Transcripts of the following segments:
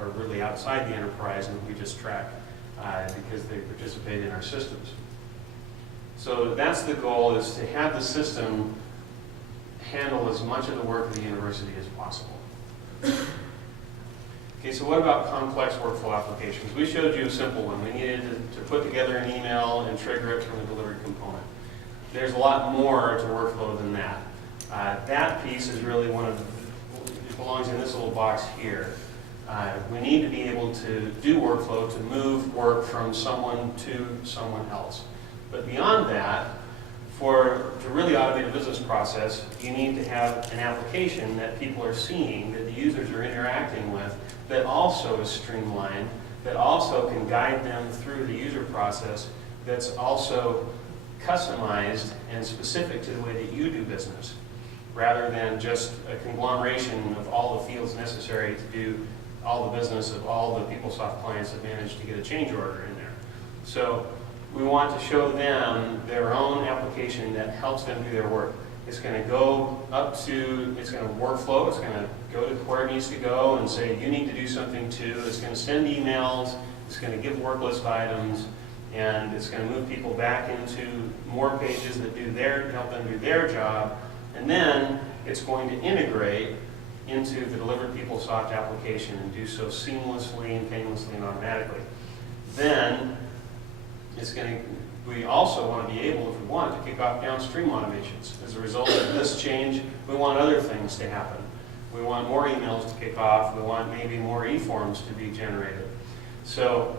are really outside the enterprise and we just track because they participate in our systems. So that's the goal, is to have the system handle as much of the work of the university as possible. Okay, so what about complex workflow applications? We showed you a simple one. We needed to put together an email and trigger it from a delivery component. There's a lot more to workflow than that. That piece is really one of the, it belongs in this little box here. We need to be able to do workflow to move work from someone to someone else. But beyond that, to really automate a business process, you need to have an application that people are seeing, that the users are interacting with, that also is streamlined, that also can guide them through the user process, that's also customized and specific to the way that you do business, rather than just a conglomeration of all the fields necessary to do all the business of all the PeopleSoft clients that manage to get a change order in there. So we want to show them their own application that helps them do their work. It's going to go up to, it's going to workflow, it's going to go to where it needs to go and say, you need to do something too. It's going to send emails, it's going to give work list items, and it's going to move people back into more pages that help them do their job. And then it's going to integrate into the delivered PeopleSoft application and do so seamlessly and painlessly and automatically. Then we also want to be able, if we want, to kick off downstream automations. As a result of this change, we want other things to happen. We want more emails to kick off. We want maybe more eForms to be generated. So,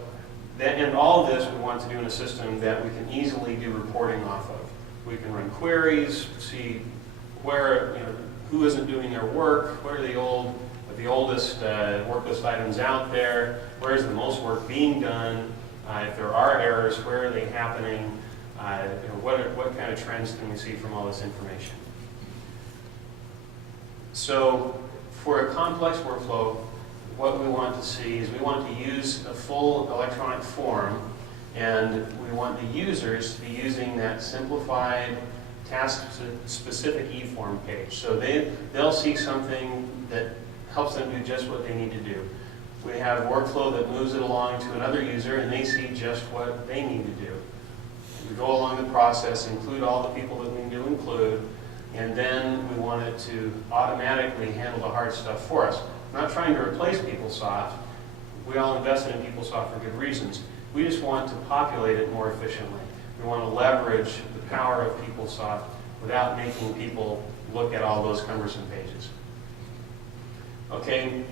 and all of this we want to do in a system that we can easily do reporting off of. We can run queries, see where, who isn't doing their work, where are the oldest work list items out there, where's the most work being done. If there are errors, where are they happening? What kind of trends can we see from all this information? So for a complex workflow, what we want to see is we want to use a full electronic form, and we want the users to be using that simplified task-specific eForm page. So they'll see something that helps them do just what they need to do. We have workflow that moves it along to another user, and they see just what they need to do. We go along the process, include all the people that we need to include, and then we want it to automatically handle the hard stuff for us. We're not trying to replace PeopleSoft. We all invested in PeopleSoft for good reasons. We just want to populate it more efficiently. We want to leverage the power of PeopleSoft without making people look at all those cumbersome pages. Okay.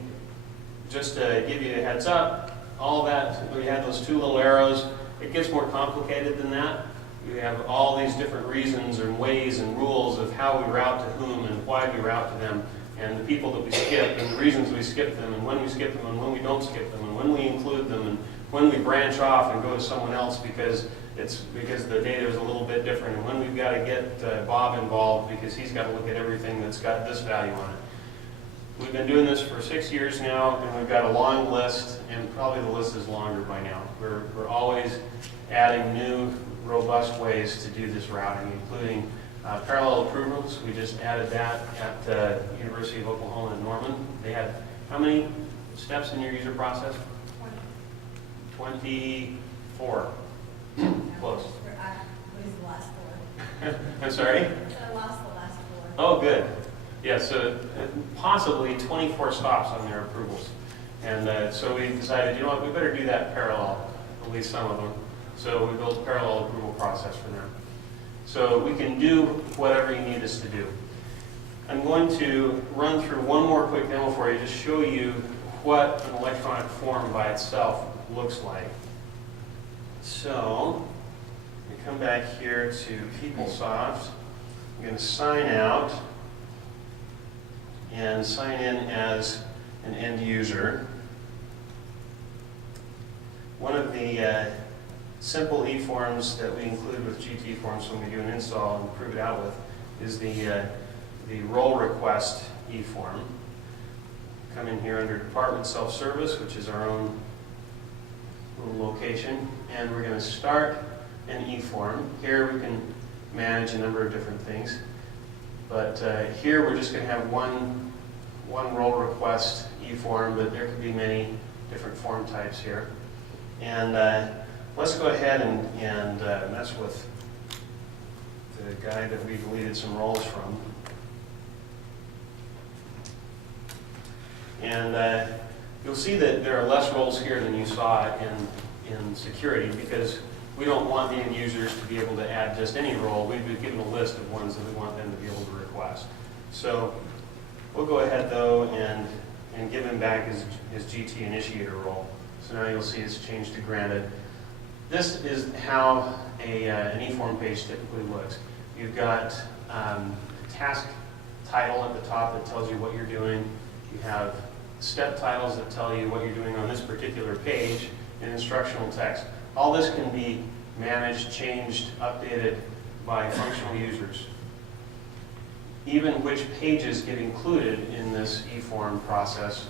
Just to give you a heads up, all that, we have those two little arrows. It gets more complicated than that. We have all these different reasons and ways and rules of how we route to whom and why we route to them, and the people that we skip, and the reasons we skip them, and when we skip them, and when we don't skip them, and when we include them, and when we branch off and go to someone else because the data is a little bit different, and when we've got to get Bob involved because he's got to look at everything that's got this value on it. We've been doing this for 6 years now, and we've got a long list, and probably the list is longer by now. We're always adding new, robust ways to do this routing, including parallel approvals. We just added that at the University of Oklahoma in Norman. They had how many steps in your user process? 24. Close. What is the last four? I'm sorry? I lost the last four. Oh, good. Yeah, so possibly 24 stops on their approvals. And so we decided, you know what, we better do that parallel, at least some of them. So we built a parallel approval process for them. So we can do whatever you need us to do. I'm going to run through one more quick demo for you, just show you what an electronic form by itself looks like. So we come back here to PeopleSoft. I'm going to sign out and sign in as an end user. One of the simple eForms that we include with GT forms when we do an install and prove it out with is the role request eForm. Come in here under Department Self-Service, which is our own little location, and we're going to start an eForm. Here we can manage a number of different things. But here we're just going to have one role request eForm, but there could be many different form types here. And let's go ahead and mess with the guy that we deleted some roles from. And you'll see that there are less roles here than you saw in security, because we don't want the end users to be able to add just any role. We've been given a list of ones that we want them to be able to request. So we'll go ahead though and give him back his GT initiator role. So now you'll see it's changed to granted. This is how an eForm page typically looks. You've got a task title at the top that tells you what you're doing. You have step titles that tell you what you're doing on this particular page, and instructional text. All this can be managed, changed, updated by functional users. Even which pages get included in this eForm process,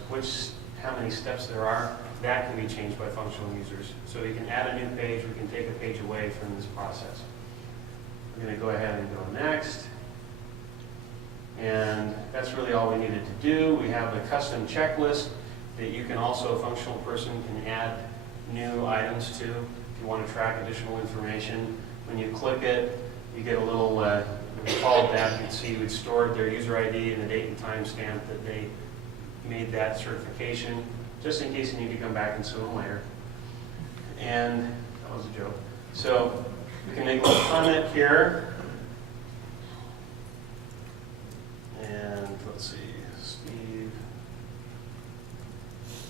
how many steps there are, that can be changed by functional users. So you can add a new page, we can take a page away from this process. We're going to go ahead and go next. And that's really all we needed to do. We have a custom checklist that you can also, a functional person can add new items to if you want to track additional information. When you click it, you get a little call back. You can see we've stored their user ID and the date and time stamp that they made that certification, just in case you need to come back and sue them later. And that was a joke. So we can make a little comment here. And let's see, Steve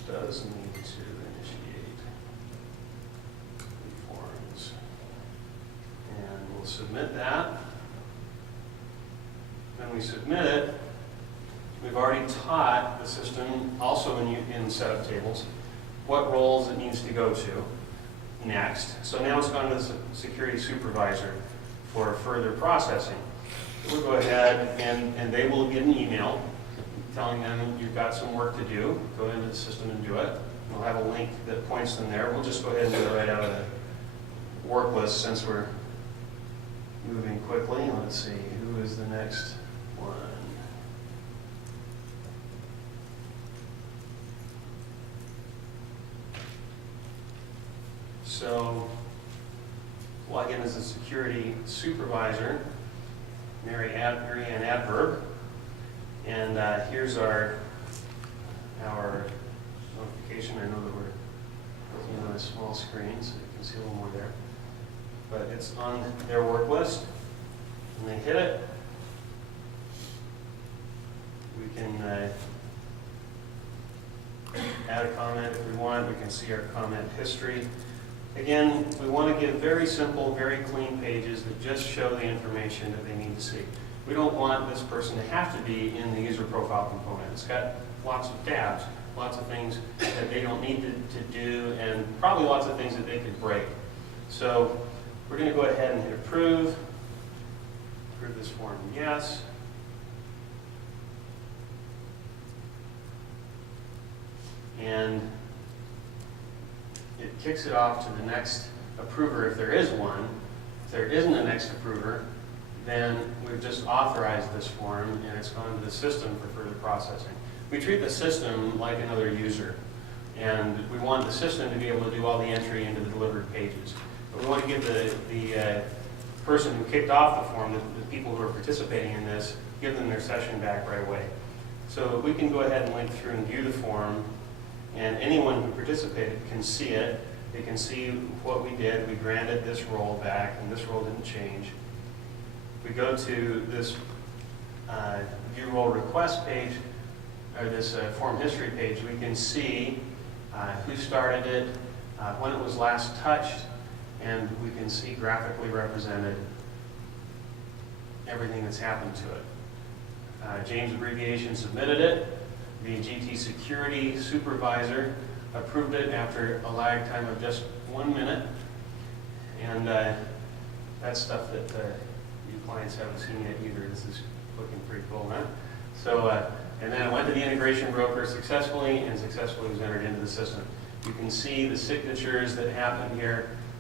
does need to initiate eForms. And we'll submit that. When we submit it, we've already taught the system, also in setup tables, what roles it needs to go to next. So now it's gone to the security supervisor for further processing. We'll go ahead and they will get an email telling them you've got some work to do. Go into the system and do it. We'll have a link that points them there. We'll just go ahead and do it right out of the work list since we're moving quickly. Let's see, who is the next one? So log in as a security supervisor. Mary Ann Adverb, and here's our notification. I know that we're looking on a small screen, so you can see a little more there. But it's on their work list, and they hit it. We can add a comment if we want. We can see our comment history. Again, we want to give very simple, very clean pages that just show the information that they need to see. We don't want this person to have to be in the user profile component. It's got lots of tabs, lots of things that they don't need to do, and probably lots of things that they could break. So we're going to go ahead and hit approve. Approve this form, yes. And it kicks it off to the next approver if there is one. If there isn't a next approver, then we've just authorized this form and it's gone to the system for further processing. We treat the system like another user, and we want the system to be able to do all the entry into the delivered pages. But we want to give the person who kicked off the form, the people who are participating in this, give them their session back right away. So we can go ahead and link through and view the form, and anyone who participated can see it. They can see what we did. We granted this role back, and this role didn't change. We go to this view role request page, or this form history page. We can see who started it, when it was last touched, and we can see graphically represented everything that's happened to it. James Abbreviation submitted it. The GT security supervisor approved it after a lag time of just 1 minute. And that's stuff that you clients haven't seen yet either. This is looking pretty cool, huh? So, and then it went to the integration broker successfully, and successfully was entered into the system. You can see the signatures that happened here.